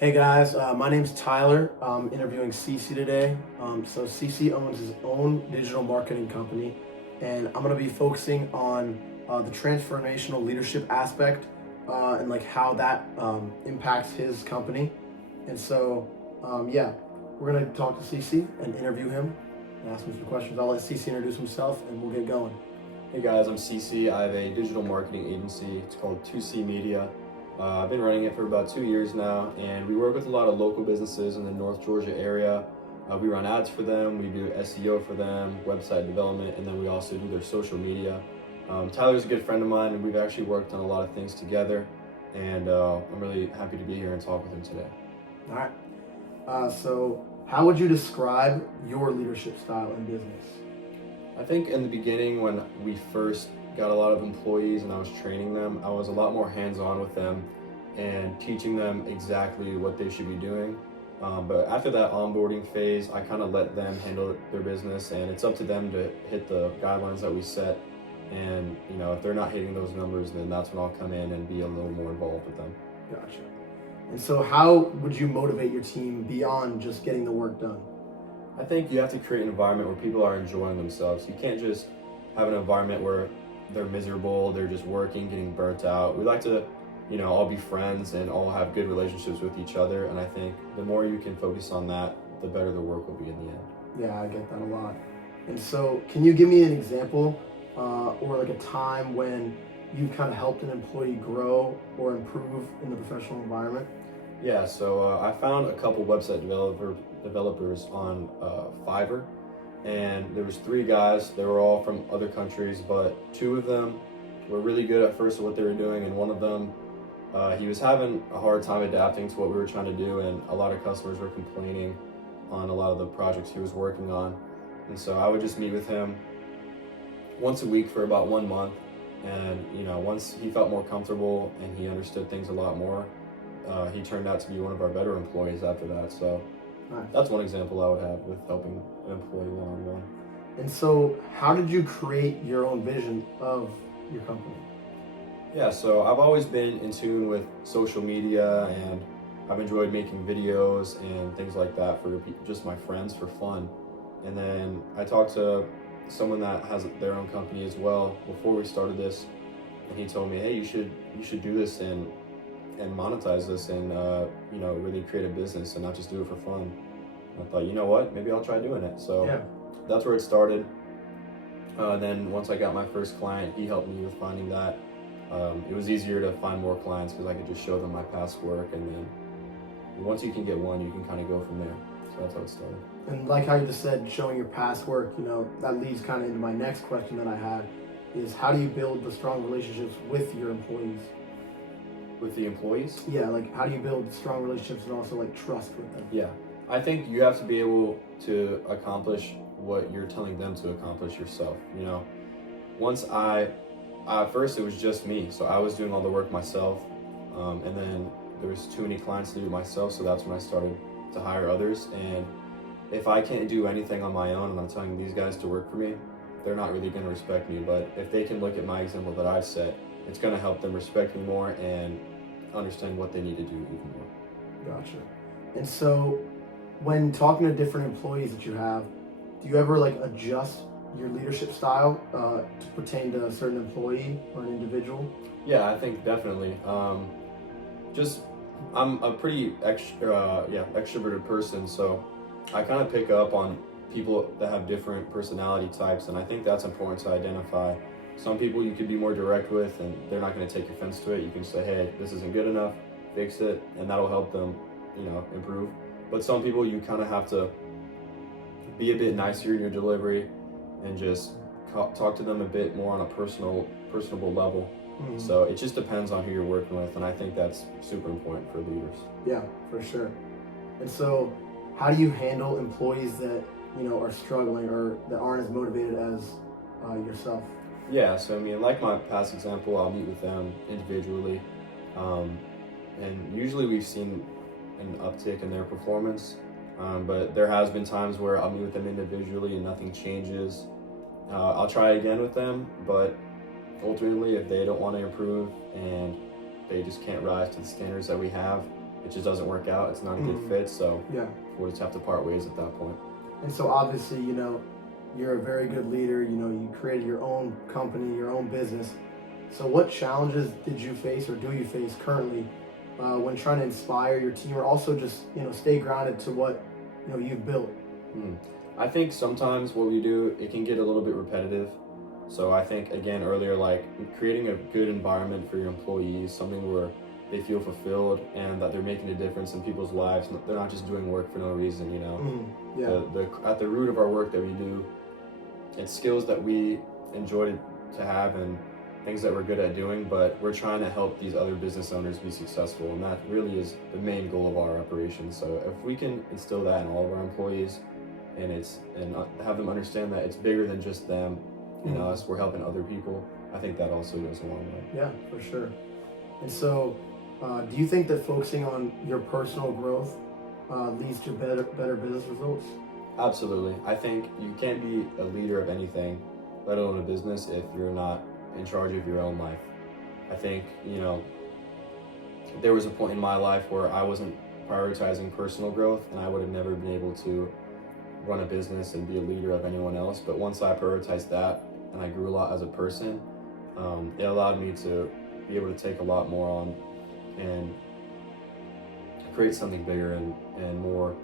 Hey guys, my name's Tyler. I'm interviewing CC today. So CC owns his own digital marketing company, and I'm gonna be focusing on the transformational leadership aspect and like how that impacts his company. And so, yeah, we're gonna talk to CC and interview him and ask him some questions. I'll let CC introduce himself, and we'll get going. Hey guys, I'm CC. I have a digital marketing agency. It's called 2C Media. I've been running it for about 2 years now, and we work with a lot of local businesses in the North Georgia area. We run ads for them, we do SEO for them, website development, and then we also do their social media. Tyler's a good friend of mine, and we've actually worked on a lot of things together, and I'm really happy to be here and talk with him today. All right. So, how would you describe your leadership style in business? I think in the beginning, when we first got a lot of employees and I was training them, I was a lot more hands-on with them and teaching them exactly what they should be doing. But after that onboarding phase, I kind of let them handle their business, and it's up to them to hit the guidelines that we set. And if they're not hitting those numbers, then that's when I'll come in and be a little more involved with them. Gotcha. And so, how would you motivate your team beyond just getting the work done? I think you have to create an environment where people are enjoying themselves. You can't just have an environment where they're miserable, they're just working, getting burnt out. We like to, all be friends and all have good relationships with each other. And I think the more you can focus on that, the better the work will be in the end. Yeah, I get that a lot. And so, can you give me an example or like a time when you've kind of helped an employee grow or improve in the professional environment? Yeah, so I found a couple website developers on Fiverr, and there was three guys. They were all from other countries, but two of them were really good at first at what they were doing, and one of them, he was having a hard time adapting to what we were trying to do, and a lot of customers were complaining on a lot of the projects he was working on. And so I would just meet with him once a week for about 1 month, and once he felt more comfortable and he understood things a lot more, he turned out to be one of our better employees after that. So Nice. that's one example I would have with helping an employee one-on-one. And so, how did you create your own vision of your company? Yeah, so I've always been in tune with social media, and I've enjoyed making videos and things like that for just my friends for fun. And then I talked to someone that has their own company as well before we started this, and he told me, hey, you should do this and monetize this and really create a business and not just do it for fun. And I thought, you know what, maybe I'll try doing it. So Yeah. that's where it started. Then once I got my first client, he helped me with finding that. It was easier to find more clients because I could just show them my past work, and then once you can get one, you can kind of go from there. So that's how it started. And like how you just said, showing your past work, that leads kind of into my next question that I had is how do you build the strong relationships with your employees? With the employees? Yeah, like how do you build strong relationships and also like trust with them? Yeah, I think you have to be able to accomplish what you're telling them to accomplish yourself. Once at first it was just me, so I was doing all the work myself, and then there was too many clients to do it myself, so that's when I started to hire others. And if I can't do anything on my own and I'm telling these guys to work for me, they're not really going to respect me. But if they can look at my example that I've set, it's going to help them respect me more and understand what they need to do even more. Gotcha. And so, when talking to different employees that you have, do you ever like adjust your leadership style to pertain to a certain employee or an individual? Yeah, I think definitely. I'm a pretty extroverted person, so I kind of pick up on people that have different personality types, and I think that's important to identify. Some people you could be more direct with, and they're not going to take offense to it. You can say, hey, this isn't good enough, fix it, and that'll help them, improve. But some people you kind of have to be a bit nicer in your delivery and just talk to them a bit more on a personable level. Mm-hmm. So it just depends on who you're working with, and I think that's super important for leaders. Yeah, for sure. And so, how do you handle employees that are struggling or that aren't as motivated as yourself? Yeah, so like my past example, I'll meet with them individually, and usually we've seen an uptick in their performance, but there has been times where I'll meet with them individually and nothing changes. I'll try again with them, but ultimately if they don't want to improve and they just can't rise to the standards that we have, it just doesn't work out. It's not a good fit, so Yeah. we'll just have to part ways at that point. And so obviously, you're a very good leader. You created your own company, your own business. So what challenges did you face or do you face currently when trying to inspire your team, or also just, stay grounded to what, you've built? I think sometimes what we do, it can get a little bit repetitive. So I think, again, earlier, like creating a good environment for your employees, something where they feel fulfilled and that they're making a difference in people's lives. They're not just doing work for no reason, Yeah. At the root of our work that we do, it's skills that we enjoy to have and things that we're good at doing, but we're trying to help these other business owners be successful, and that really is the main goal of our operation. So if we can instill that in all of our employees and have them understand that it's bigger than just them and us, we're helping other people, I think that also goes a long way. Yeah, for sure. And so do you think that focusing on your personal growth leads to better business results? Absolutely. I think you can't be a leader of anything, let alone a business, if you're not in charge of your own life. I think, there was a point in my life where I wasn't prioritizing personal growth, and I would have never been able to run a business and be a leader of anyone else. But once I prioritized that and I grew a lot as a person, it allowed me to be able to take a lot more on and create something bigger and more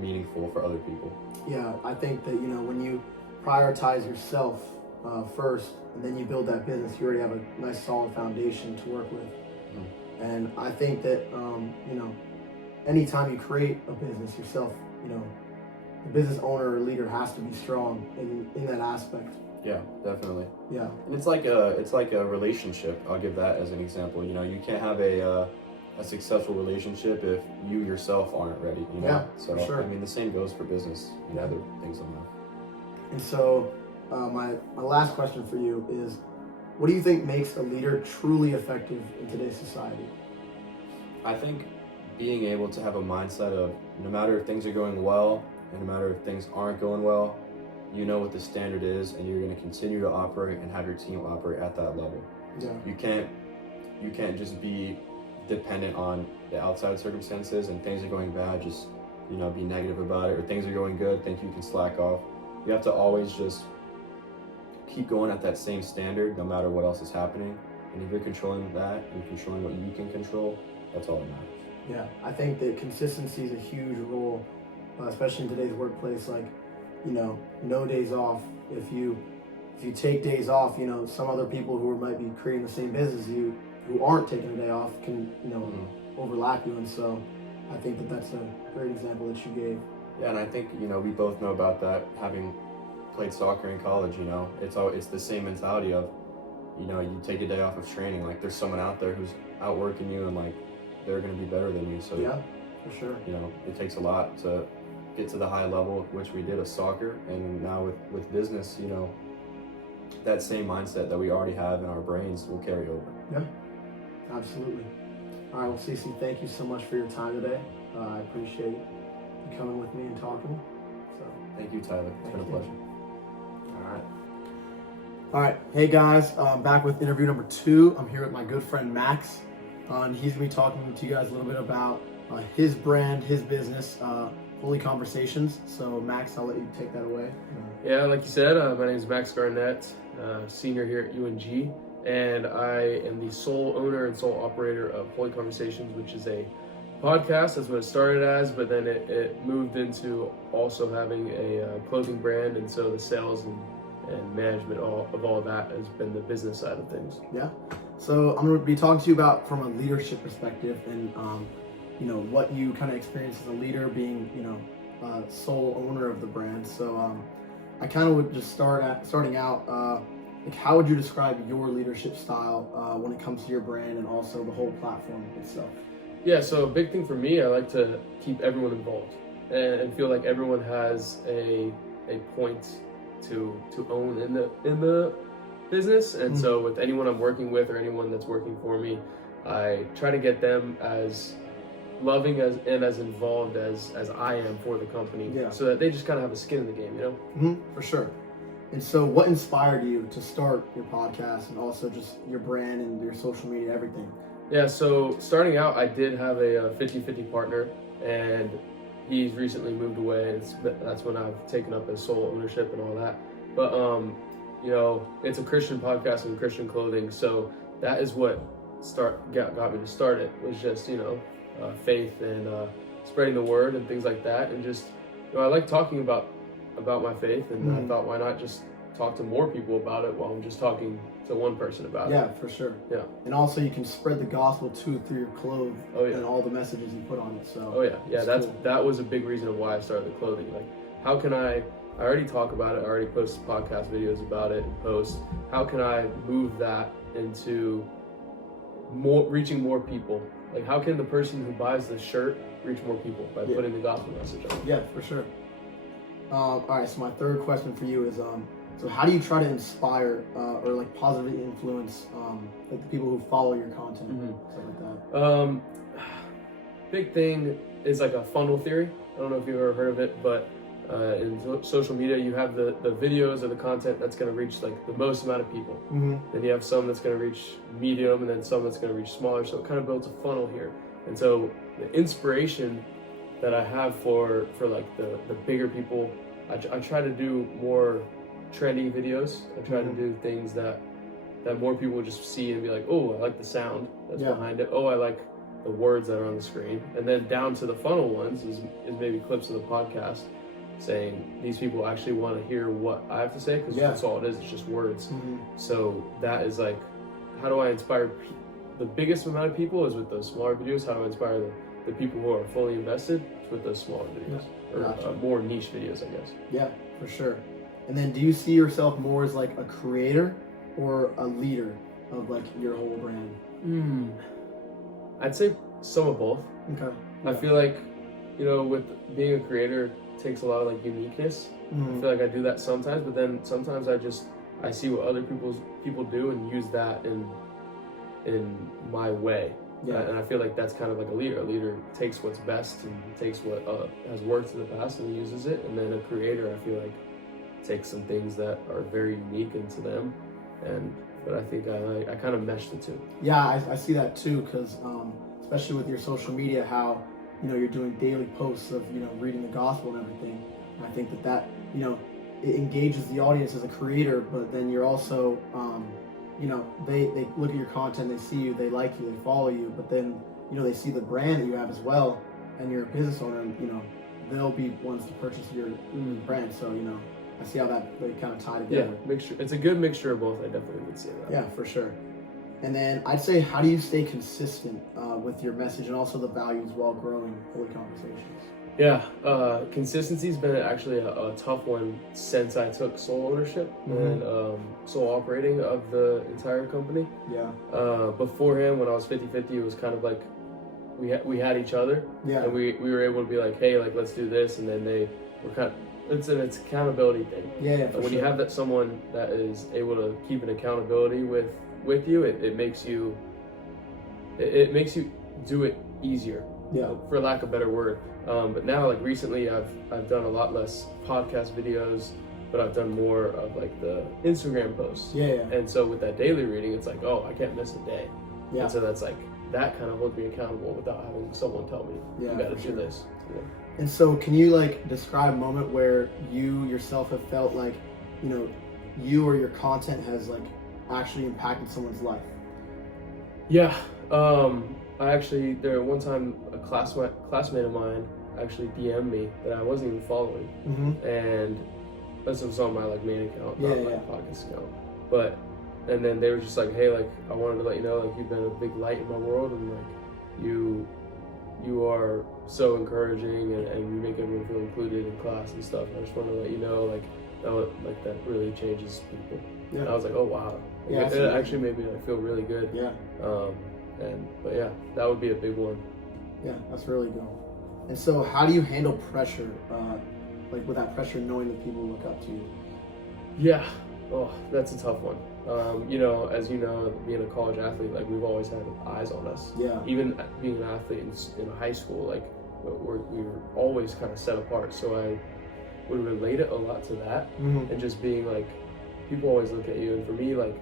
meaningful for other people. Yeah, I think that, when you prioritize yourself first, and then you build that business, you already have a nice solid foundation to work with. And I think that, anytime you create a business yourself, the business owner or leader has to be strong in that aspect. Yeah, definitely. Yeah. And it's like a relationship. I'll give that as an example. You can't have a successful relationship if you yourself aren't ready. Yeah, so for sure. I mean, the same goes for business and other things in life. And so my last question for you is, what do you think makes a leader truly effective in today's society? I think being able to have a mindset of no matter if things are going well and no matter if things aren't going well, you know what the standard is, and you're going to continue to operate and have your team operate at that level. Yeah. You can't just be dependent on the outside circumstances, and things are going bad, just be negative about it, or things are going good, think you can slack off. You have to always just keep going at that same standard no matter what else is happening. And if you're controlling that and controlling what you can control, that's all that matters. Yeah, I think that consistency is a huge role, especially in today's workplace. Like, no days off. If you take days off, some other people who might be creating the same business as you, who aren't taking a day off, can overlap you. And so I think that that's a great example that you gave. Yeah, and I think we both know about that, having played soccer in college. It's the same mentality of you take a day off of training, like there's someone out there who's outworking you, and like they're going to be better than you. So yeah, for sure. It takes a lot to get to the high level, which we did of soccer, and now with business, that same mindset that we already have in our brains will carry over. Yeah, absolutely. All right, well, Cece, thank you so much for your time today. I appreciate you coming with me and talking. So thank you, Tyler. It's been a pleasure. All right. Hey guys, back with interview number 2. I'm here with my good friend Max. And he's gonna be talking to you guys a little bit about his brand, his business, Holy Conversations. So Max, I'll let you take that away. Yeah, like you said, my name is Max Garnett, senior here at UNG, and I am the sole owner and sole operator of Holy Conversations, which is a podcast. That's what it started as, but then it moved into also having a clothing brand, and so the sales and management of all of that has been the business side of things. Yeah. So I'm going to be talking to you about from a leadership perspective, and what you kind of experience as a leader, being sole owner of the brand. So I kind of would just starting out. Like, how would you describe your leadership style when it comes to your brand and also the whole platform itself? Yeah, so a big thing for me, I like to keep everyone involved and feel like everyone has a point to own in the business. And so with anyone I'm working with or anyone that's working for me, I try to get them as loving and as involved as I am for the company, so that they just kind of have a skin in the game, For sure. And so what inspired you to start your podcast and also just your brand and your social media, everything? Yeah, so starting out, I did have a 50-50 partner, and he's recently moved away. That's when I've taken up his sole ownership and all that. But you know, it's a Christian podcast and Christian clothing, so that is what got me to start it. Was just, you know, faith and spreading the word and things like that, and just, you know, I like talking about my faith, and I thought, why not just talk to more people about it while I'm just talking to one person about it. Yeah, for sure. Yeah. And also you can spread the gospel too through your clothes Oh, yeah. and all the messages you put on it. So Oh yeah, it's that's cool. that was a big reason of why I started the clothing. Like, how can I already talk about it, I already post podcast videos about it and posts. How can I move that into reaching more people? Like, how can the person who buys the shirt reach more people by putting the gospel message on? Yeah, for sure. All right, so my third question for you is, so how do you try to inspire or like positively influence like the people who follow your content, stuff like that? Big thing is like a funnel theory. I don't know if you've ever heard of it, but in social media, you have the videos or the content that's going to reach like the most amount of people. Then you have some that's going to reach medium, and then some that's going to reach smaller. So it kind of builds a funnel here. And so the inspiration that I have for like the bigger people, I try to do more trendy videos. I try to do things that more people just see and be like, oh, I like the sound that's behind it. Oh, I like the words that are on the screen. And then down to the funnel ones is maybe clips of the podcast saying these people actually want to hear what I have to say, because that's all it is. It's just words. So that is like, how do I inspire the biggest amount of people is with those smaller videos. How do I inspire the people who are fully invested with those smaller videos or more niche videos, I guess. Yeah, for sure. And then do you see yourself more as like a creator or a leader of like your whole brand? I'd say some of both. Okay. I feel like, you know, with being a creator takes a lot of like uniqueness. I feel like I do that sometimes, but then sometimes I see what other people do and use that in my way. Yeah. And I feel like that's kind of like a leader. A leader takes what's best and takes what has worked in the past and uses it. And then a creator, I feel like, takes some things that are very unique into them. But I think I kind of mesh the two. Yeah, I see that too, because especially with your social media, how, you know, you're doing daily posts of, you know, reading the gospel and everything. And I think that, you know, it engages the audience as a creator, but then you're also, you know, they look at your content, they see you, they like you, they follow you, but then, you know, they see the brand that you have as well, and you're a business owner, and, you know, they'll be ones to purchase your brand. So, you know, I see how they kind of tie together. Yeah, mixture. It's a good mixture of both. I definitely would say that. Yeah, for sure. And then I'd say, how do you stay consistent with your message and also the values while growing Holy Conversations? Yeah, consistency's been actually a tough one since I took sole ownership and sole operating of the entire company. Yeah. Beforehand, when I was 50-50, it was kind of like we had each other. Yeah. And we were able to be like, hey, like, let's do this, and then they were kind of, it's an accountability thing. Yeah, When you have someone that is able to keep an accountability with you, it makes you do it easier. Yeah. For lack of a better word. But now, like, recently, I've done a lot less podcast videos, but I've done more of like the Instagram posts. Yeah. And so with that daily reading, it's like, oh, I can't miss a day. Yeah. And so that's like, that kind of holds me accountable without having someone tell me, you got to do this. Yeah. And so, can you like describe a moment where you yourself have felt like, you know, you or your content has like actually impacted someone's life? Yeah. I actually, one time a classmate of mine actually DM'd me that I wasn't even following, and this was on my like main account, not my podcast account. And then they were just like, hey, like, I wanted to let you know, like, you've been a big light in my world, and like you are so encouraging, and you make everyone feel included in class and stuff. I just want to let you know, like, that really changes people. Yeah. And I was like, oh wow. Yeah, it actually made me like feel really good. Yeah. But yeah, that would be a big one. Yeah, that's really good. And so, how do you handle pressure, like with that pressure, knowing that people look up to you? Yeah. Oh, that's a tough one. You know, as you know, being a college athlete, like, we've always had eyes on us. Yeah. Even being an athlete in high school, like, we were always kind of set apart. So I would relate it a lot to that, and just being like, people always look at you. And for me, like,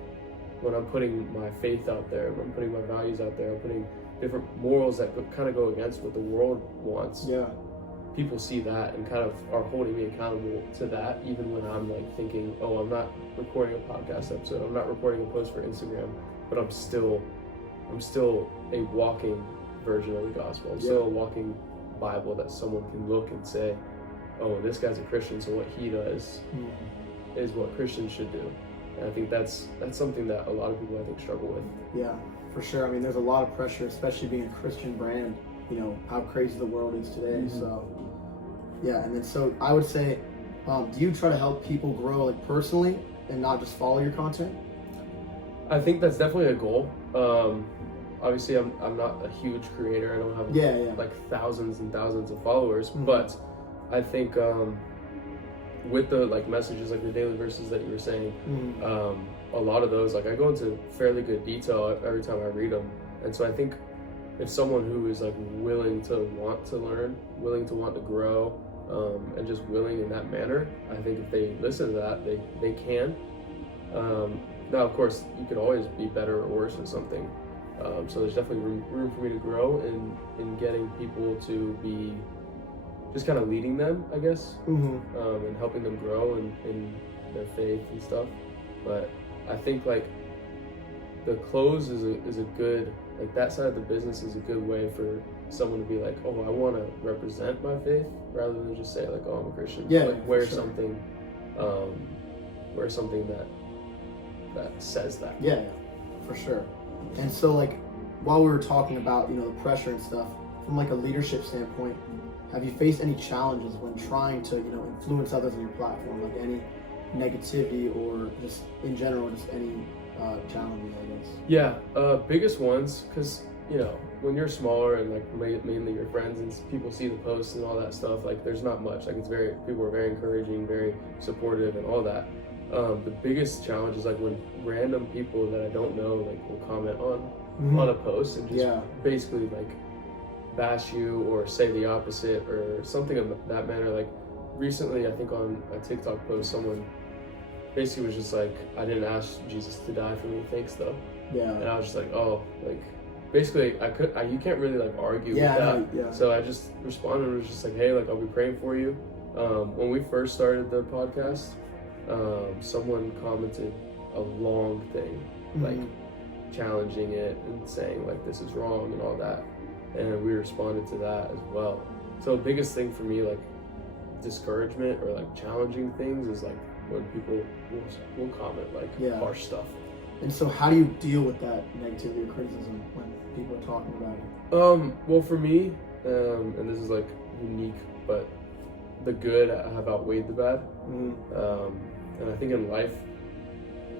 when I'm putting my faith out there, when I'm putting my values out there, I'm putting different morals that kind of go against what the world wants. Yeah. People see that and kind of are holding me accountable to that, even when I'm like thinking, oh, I'm not recording a podcast episode, I'm not recording a post for Instagram, but I'm still a walking version of the gospel. I'm still a walking Bible that someone can look and say, oh, this guy's a Christian, so what he does is what Christians should do. And I think that's something that a lot of people, I think, struggle with. Yeah, for sure. I mean, there's a lot of pressure, especially being a Christian brand, you know, how crazy the world is today. So, yeah, and then so I would say, do you try to help people grow like personally and not just follow your content? I think that's definitely a goal. Obviously, I'm not a huge creator. I don't have like thousands and thousands of followers, but I think with the like messages, like the daily verses that you were saying, a lot of those, like I go into fairly good detail every time I read them, and so I think if someone who is like willing to want to learn, willing to want to grow, and just willing in that manner, I think if they listen to that, they can. Now, of course, you could always be better or worse at something. So there's definitely room for me to grow in getting people to be just kind of leading them, I guess, and helping them grow in their faith and stuff. But I think like the clothes is a good, like that side of the business is a good way for someone to be like, oh, I want to represent my faith, rather than just say like, oh, I'm a Christian. Yeah, like wear something that says that. Yeah, for sure. And so like while we were talking about, you know, the pressure and stuff, from like a leadership standpoint, have you faced any challenges when trying to, you know, influence others on your platform, like any negativity or just in general, just any challenges, I guess? Yeah, biggest ones, because, you know, when you're smaller and like mainly your friends and people see the posts and all that stuff, like there's not much, like people are very encouraging, very supportive and all that. The biggest challenge is like when random people that I don't know like will comment on a post and just basically like bash you or say the opposite or something of that manner. Like recently, I think on a TikTok post, someone basically was just like, I didn't ask Jesus to die for me, thanks though. Yeah. And I was just like, oh, like basically you can't really like argue with that. So I just responded and was just like, hey, like I'll be praying for you. When we first started the podcast, someone commented a long thing, like challenging it and saying like this is wrong and all that, and we responded to that as well. So the biggest thing for me, like discouragement or like challenging things, is like when people will comment like harsh stuff. And so how do you deal with that negativity or criticism when people are talking about it? Well, for me, and this is like unique, but the good have outweighed the bad. And I think in life,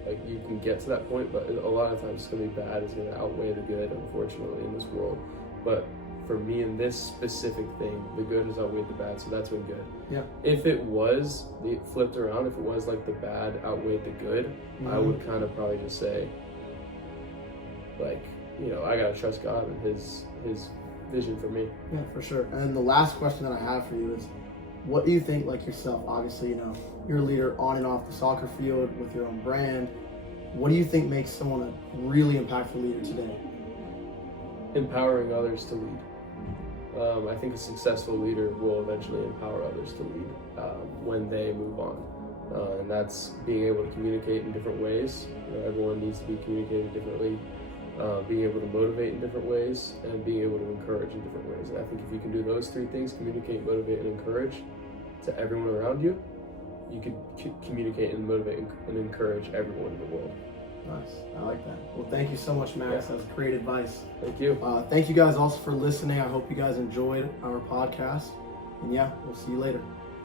like you can get to that point, but a lot of times it's gonna be bad is gonna outweigh the good, unfortunately, in this world. But for me, in this specific thing, the good has outweighed the bad, so that's been good. Yeah. If it was flipped around, if it was like the bad outweighed the good, I would kind of probably just say, like, you know, I gotta trust God and His vision for me. Yeah, for sure. And the last question that I have for you is, what do you think, like yourself, obviously, you know, you're a leader on and off the soccer field with your own brand. What do you think makes someone a really impactful leader today? Empowering others to lead. I think a successful leader will eventually empower others to lead when they move on. And that's being able to communicate in different ways. You know, everyone needs to be communicated differently. Being able to motivate in different ways, and being able to encourage in different ways. And I think if you can do those three things, communicate, motivate, and encourage to everyone around you, you could communicate and motivate and encourage everyone in the world. Nice. I like that. Well, thank you so much, Max. That's great advice. Thank you. Thank you guys also for listening. I hope you guys enjoyed our podcast. And yeah, we'll see you later.